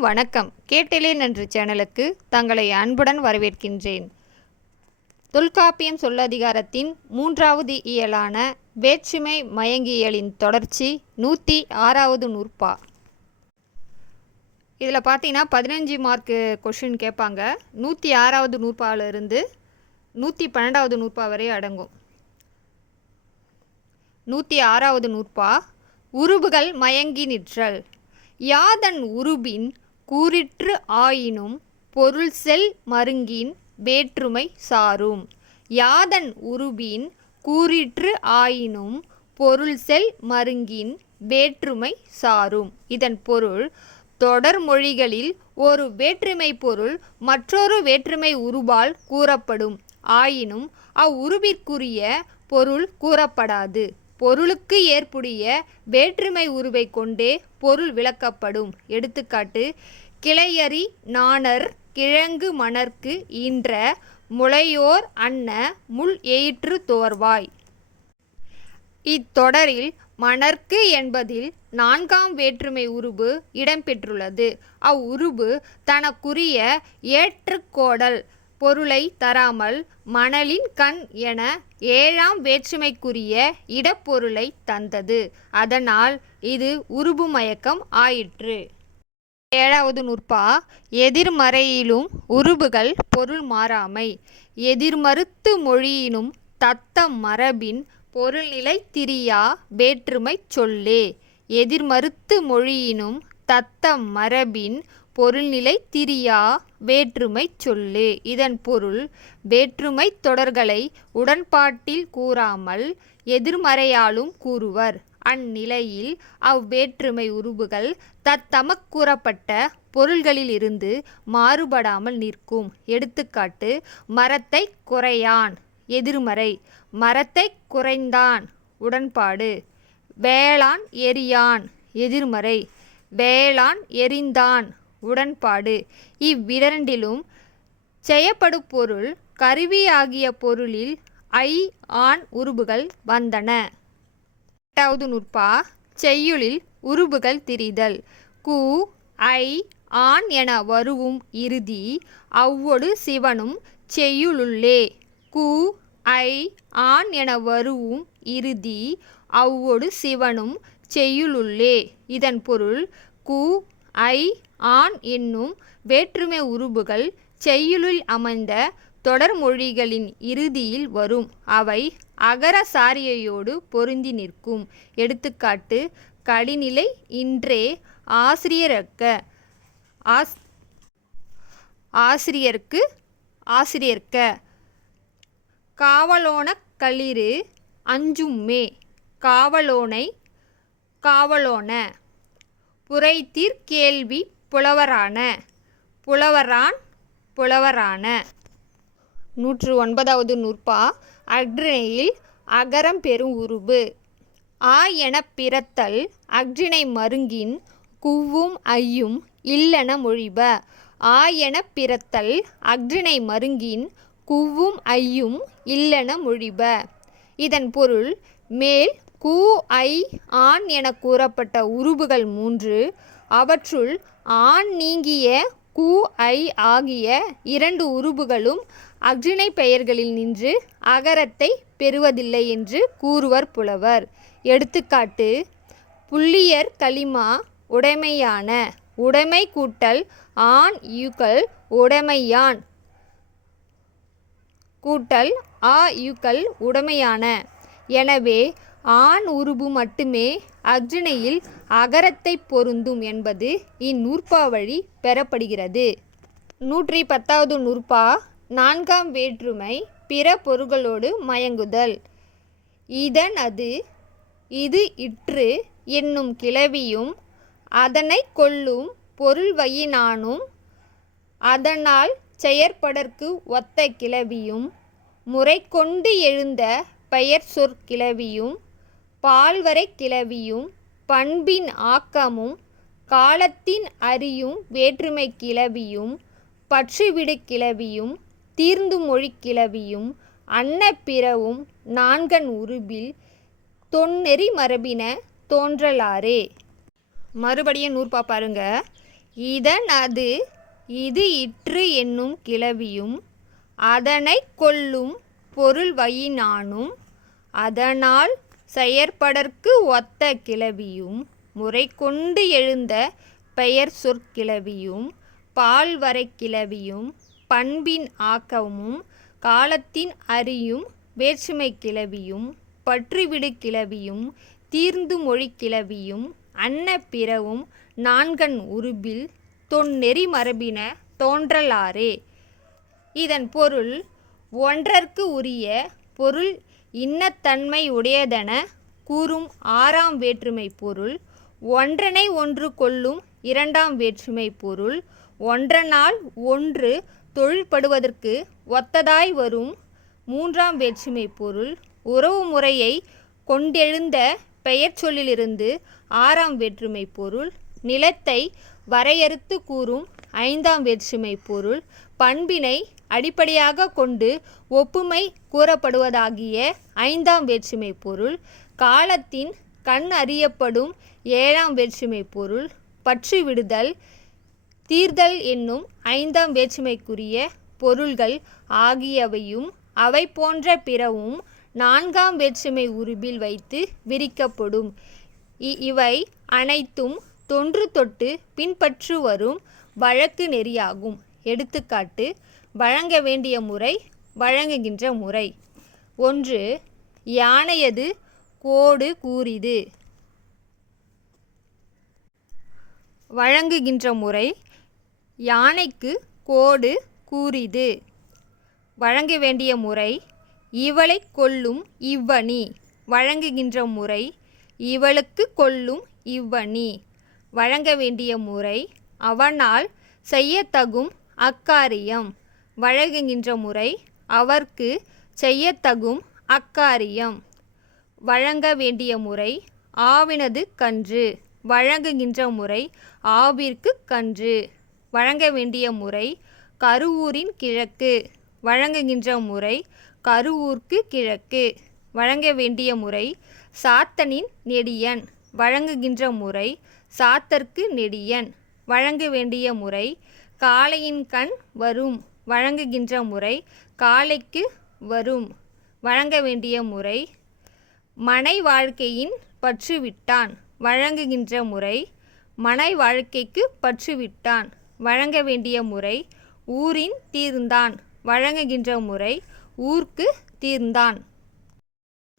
வணக்கம். கேட்டலேன் என்று சேனலுக்கு தங்களை அன்புடன் வரவேற்கின்றேன். தொல்காப்பியம் சொல்லதிகாரத்தின் மூன்றாவது இயலான வேற்றுமை மயங்கியலின் தொடர்ச்சி நூற்றி ஆறாவது நூற்பா. இதில் பார்த்தீங்கன்னா பதினஞ்சு மார்க்கு கொஷின் கேட்பாங்க. நூற்றி ஆறாவது நூற்பாவிலிருந்து நூற்றி பன்னெண்டாவது நூற்பா வரை அடங்கும். நூற்றி ஆறாவது நூற்பா. உருபுகள் மயங்கி நிற்றல். யாதன் உருபின் கூறிற்று ஆயினும் பொருள் செல் மருங்கின் வேற்றுமை சாரும். யாதன் உருபின் கூறிற்று ஆயினும் பொருள் செல் மருங்கின் வேற்றுமை சாரும். இதன் பொருள் தொடர் மொழிகளில் ஒரு வேற்றுமை பொருள் மற்றொரு வேற்றுமை உருபால் கூறப்படும். ஆயினும் அவ்வுருவிற்குரிய பொருள் கூறப்படாது. பொருளுக்கு ஏற்புடைய வேற்றுமை உருவை கொண்டே பொருள் விளக்கப்படும். எடுத்துக்காட்டு கிளையரி நாணர் கிழங்கு மணர்க்கு ஈன்ற முளையோர் அன்ன முள் எயிற்று தோர்வாய். இத்தொடரில் மணர்க்கு என்பதில் நான்காம் வேற்றுமை உருபு இடம்பெற்றுள்ளது. அவ்வுருபு தனக்குரிய ஏற்றுக்கோடல் பொருளை தராமல் மணலின் கண் என ஏழாம் வேற்றுமைக்குரிய இடப்பொருளை தந்தது. அதனால் இது உருபு மயக்கம் ஆயிற்று. ஏழாவது நூற்பா. எதிர்மறையிலும் உருபுகள் பொருள் மாறாமை. எதிர்மறுத்து மொழியினும் தத்தம் மரபின் பொருள்நிலை திரியா வேற்றுமை சொல்லே. எதிர்மறுத்து மொழியினும் தத்தம் மரபின் பொருள்நிலை திரியா வேற்றுமை சொல்லே. இதன் பொருள் வேற்றுமை தொடர்களை உடன்பாட்டில் கூறாமல் எதிர்மறையாலும் கூறுவர். அந்நிலையில் அவ்வேற்றுமை உருபுகள் தத்தமக்கூறப்பட்ட பொருள்களிலிருந்து மாறுபடாமல் நிற்கும். எடுத்துக்காட்டு மரத்தை குறையான். எதிர்மறை மரத்தை குறைந்தான். உடன்பாடு வேளாண் எரியான். எதிர்மறை வேளாண் எரிந்தான். உடன்பாடு இவ்விரண்டிலும் செய்யப்படு பொருள் கருவியாகிய பொருளில் ஐ ஆண் உருபுகள் வந்தன. எட்டாவது நுட்பா? செய்யுளில் உருபுகள் திரிதல். கு ஐ ஆண் என வருவும் இறுதி அவ்வொடு சிவனும் செய்யுளுள்ளே. கு ஐ ஆண் என வருவும் இறுதி அவ்வொடு சிவனும் செய்யுளுள்ளே. இதன் பொருள் கு ஐ ஆண் என்னும் வேற்றுமை உருபுகள் செய்யுளில் அமைந்த தொடர்மொழிகளின் இறுதியில் வரும். அவை அகர சாரியையோடு பொருந்தி நிற்கும். எடுத்துக்காட்டு கடிநிலை இன்றே ஆசிரியரக்க ஆஸ் ஆசிரியர்க்கு ஆசிரியர்க்க. காவலோன களிறு அஞ்சும்மே காவலோனை காவலோன. புரைத்தீர் கேள்வி புலவரான புலவரான் புலவரான. நூற்று ஒன்பதாவது நூற்பா. அஃறிணையில் அகரம் பெரும் உருபு. ஆ எனப் பிறத்தல் அஃறிணை மருங்கின் குவ்வும் ஐயும் இல்லென மொழிப. ஆ எனப் பிறத்தல் அஃறிணை மருங்கின் குவ்வும் ஐயும் இல்லென மொழிப. இதன் பொருள் மேல் கு ஐ ஆண் என கூறப்பட்ட உருபுகள் மூன்று. அவற்றுள் ஆண் நீங்கிய கு ஐ ஆகிய இரண்டு உருபுகளும் அஃறிணை பெயர்களில் நின்று அகரத்தை பெறுவதில்லை என்று கூறுவர் புலவர். எடுத்துக்காட்டு புள்ளியர் களிமா உடைமையான உடைமை கூட்டல் ஆண் யுக்கள் உடைமையான் கூட்டல் ஆ யுக்கள் உடைமையான. எனவே ஆண் உருபு மட்டுமே அஃறிணையில் அகரத்தை பொருந்தும் என்பது இந்நூற்பாவழி பெறப்படுகிறது. நூற்றி பத்தாவது நூற்பா நான்காம் வேற்றுமை பிற பொருள்களோடு மயங்குதல். இதன் அது இது இற்று என்னும் கிளவியும் அதனை கொள்ளும் பொருள்வயினானும் அதனால் செயற்படற்கு ஒத்த கிளவியும் முறை கொண்டு எழுந்த பெயர் சொற்கிளவியும் பால்வரை கிளவியும் பண்பின் ஆக்கமும் காலத்தின் அறியும் வேற்றுமை கிளவியும் பற்றுவிடு கிளவியும் தீர்ந்து மொழி கிளவியும் அன்ன பிறவும் நான்கன் உருபில் தொன்னெறி மரபின தோன்றலாரே மறுபடியும் நூற்பா பாருங்க. இதன் அது இது இற்று என்னும் கிளவியும் அதனைக் கொள்ளும் பொருள் வயினானும் அதனால் செயற்படற்கு ஒத்த கிளவியும் முறை கொண்டு எழுந்த பெயர் சொற்கிளவியும் பால்வரை கிளவியும் பண்பின் ஆக்கமும் காலத்தின் அறியும் வேற்றுமை கிளவியும் பற்றுவிடு கிளவியும் தீர்ந்து மொழி கிளவியும் அன்ன பிறவும் நான்கண் உருபில் தொன்னெறி மரபின தோன்றலாறே. இதன் பொருள் ஒன்றற்கு உரிய பொருள் இன்னத்தன்மை உடையதென கூறும் ஆறாம் வேற்றுமை பொருள் ஒன்றனை ஒன்று கொள்ளும் இரண்டாம் வேற்றுமை பொருள் ஒன்றனால் ஒன்று தொழிற்படுவதற்கு ஒத்ததாய் வரும் மூன்றாம் வேற்றுமை பொருள் உறவு முறையை கொண்டெழுந்த பெயர் சொல்லிலிருந்து ஆறாம் வேற்றுமை பொருள் நிலத்தை வரையறுத்து கூறும் ஐந்தாம் வேற்றுமை பொருள் பண்பினை அடிப்படையாக கொண்டு ஒப்புமை கூறப்படுவதாகிய ஐந்தாம் வேற்றுமை பொருள் காலத்தின் கண் அறியப்படும் ஏழாம் வேற்றுமை பொருள் பற்று விடுதல் தீர்தல் என்னும் ஐந்தாம் வேற்றுமைக்குரிய பொருள்கள் ஆகியவையும் அவை போன்ற பிறவும் நான்காம் வேற்றுமை உருபில் வைத்து விரிக்கப்படும். இ- இவை அனைத்தும் தொன்று தொட்டு பின்பற்று வரும் வழக்கு நெறியாகும். எடுத்துக்காட்டு வழங்க வேண்டிய முறை வழங்குகின்ற முறை. ஒன்று யானையது கோடு கூறிது வழங்குகின்ற முறை யானைக்கு கோடு கூறிது வழங்க வேண்டிய முறை இவளை கொல்லும் இவ்வணி. வழங்குகின்ற முறை இவளுக்கு கொல்லும் இவ்வணி. வழங்க வேண்டிய முறை அவனால் செய்யத்தகும் அக்காரியம். வழங்குகின்ற முறை அவர்க்கு செய்யத்தகும் அக்காரியம். வழங்க வேண்டிய முறை ஆவினது கன்று. வழங்குகின்ற முறை ஆவிற்கு கன்று. வழங்க வேண்டிய முறை கருவூரின் கிழக்கு. வழங்குகின்ற முறை கருவூர்க்கு கிழக்கு. வழங்க வேண்டிய முறை சாத்தனின் நெடியன். வழங்குகின்ற முறை சாத்தற்கு நெடியன். வழங்க வேண்டிய முறை காளையின் கண் வரும். வழங்குகின்ற முறை காலைக்கு வரும். வழங்க வேண்டிய முறை மனை வாழ்க்கையின் பற்றுவிட்டான். வழங்குகின்ற முறை மனை வாழ்க்கைக்கு பற்றுவிட்டான். வழங்க வேண்டிய முறை ஊரின் தீர்ந்தான். வழங்குகின்ற முறை ஊர்க்கு தீர்ந்தான்.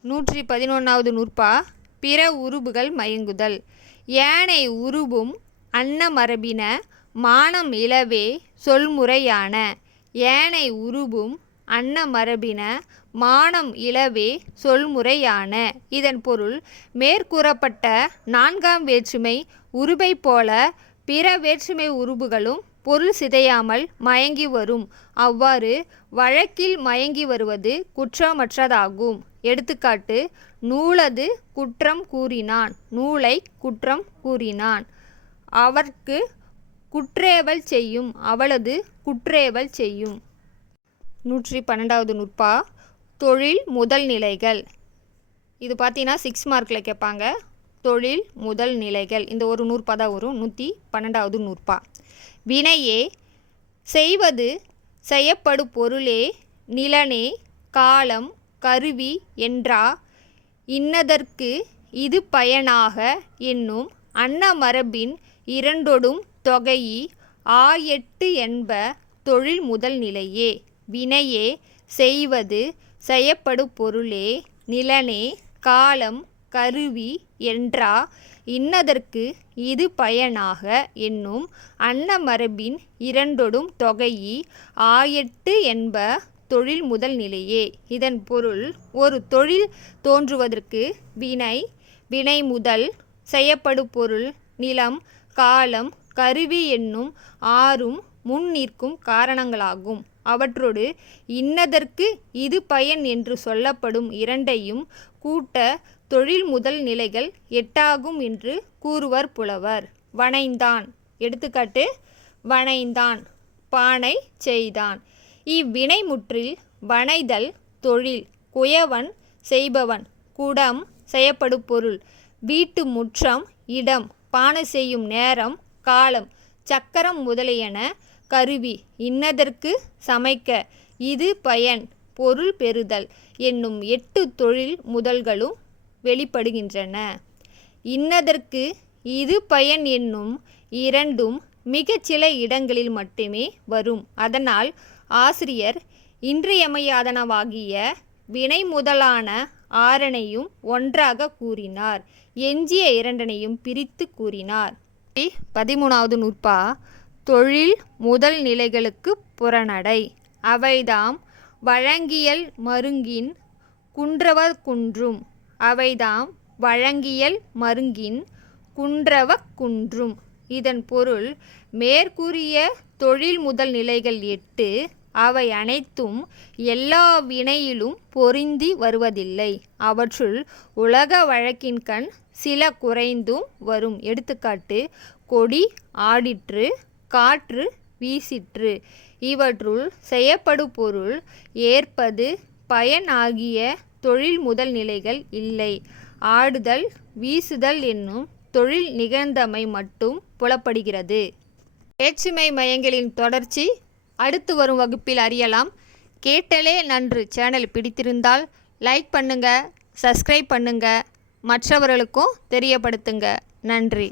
நூற்றி பதினொன்றாவது நூற்பா பிற உருபுகள் மயங்குதல். ஏனை உருபும் அன்ன மரபின மானம் இளவே சொல்முறையான. ஏனை உருபும் அன்ன மரபின மானம் இலவே சொல்முறையான. இதன் பொருள் மேற்கூறப்பட்ட நான்காம் வேற்றுமை உருபை போல பிற வேற்றுமை உருபுகளும் பொருள் சிதையாமல் மயங்கி வரும். அவ்வாறு வழக்கில் மயங்கி வருவது குற்றமற்றதாகும். எடுத்துக்காட்டு நூலது குற்றம் கூறினான். நூலை குற்றம் கூறினான். அவர்க்கு குற்றேவல் செய்யும். அவளது குற்றேவல் செய்யும். நூற்றி பன்னெண்டாவது நுட்பா தொழில் முதல் நிலைகள். இது பார்த்தீங்கன்னா சிக்ஸ் மார்க்கில் கேட்பாங்க தொழில் முதல் நிலைகள். இந்த ஒரு நூற்பா தான் வரும். நூற்றி பன்னெண்டாவது நூற்பா வினையே செய்வது செய்யப்படு பொருளே நிலனே காலம் கருவி என்றா இன்னதற்கு இது பயனாக என்னும் அன்ன மரபின் இரண்டொடும் தொகையி ஆ எட்டு என்ப தொழில் முதல் நிலையே. வினையே செய்வது செய்யப்படு பொருளே. நிலனே காலம் கருவி என்றா இன்னதற்கு இது பயனாக என்னும் அன்னமரபின் இரண்டொடும் தொகையி ஆயெட்டு என்ப தொழில் முதல் நிலையே. இதன் பொருள் ஒரு தொழில் தோன்றுவதற்கு வினை வினை முதல் செய்யப்படு பொருள் நிலம் காலம் கருவி என்னும் ஆறும் முன் நிற்கும் காரணங்களாகும். அவற்றோடு இன்னதற்கு இது பயன் என்று சொல்லப்படும் இரண்டையும் கூட்ட தொழில் முதல் நிலைகள் எட்டாகும் என்று கூறுவர் புலவர். வனைந்தான் எடுத்துக்காட்டு வனைந்தான் பானை செய்தான். இவ்வினைமுற்றில் வனைதல் தொழில் குயவன் செய்பவன் குடம் செய்யப்படு பொருள் வீட்டு முற்றம் இடம் பானை செய்யும் நேரம் காலம் சக்கரம் முதலியன கருவி. இன்னதற்கு சமைக்க. இது பயன் பொருள் பெறுதல் என்னும் எட்டு தொழில் முதல்களும் வெளிப்படுகின்றன. இன்னதற்கு இது பயன் என்னும் இரண்டும் மிகச்சில இடங்களில் மட்டுமே வரும். அதனால் ஆசிரியர் இன்றியமையாதனவாகிய வினை முதலான ஆறனையும் ஒன்றாக கூறினார். எஞ்சிய இரண்டனையும் பிரித்து கூறினார். பதிமூணாவது நூற்பா. தொழில் முதல் நிலைகளுக்கு புறநடை. அவைதாம் வழங்கியல் மருங்கின் குன்றவ குன்றும். அவைதாம் வழங்கியல் மருங்கின் குன்றவ குன்றும். இதன் பொருள் மேற்கூறிய தொழில் முதல் நிலைகள் எட்டு அவை அனைத்தும் எல்லா வினையிலும் பொருந்தி வருவதில்லை. அவற்றுள் உலக வழக்கின் கண் சில குறைந்தும் வரும். எடுத்துக்காட்டு கொடி ஆடிற்று காற்று வீசிற்று. இவற்றுள் செய்யப்படு பொருள் ஏற்பது பயன் ஆகிய தொழில் முதல் நிலைகள் இல்லை. ஆடுதல் வீசுதல் என்னும் தொழில் நிகழ்ந்தமை மட்டும் புலப்படுகிறது. வேற்றுமை மையங்களின் தொடர்ச்சி அடுத்து வரும் வகுப்பில் அறியலாம். கேட்டலே நன்று. சேனல் பிடித்திருந்தால் லைக் பண்ணுங்கள் சப்ஸ்கிரைப் பண்ணுங்கள் மற்றவர்களுக்கும் தெரியப்படுத்துங்க. நன்றி.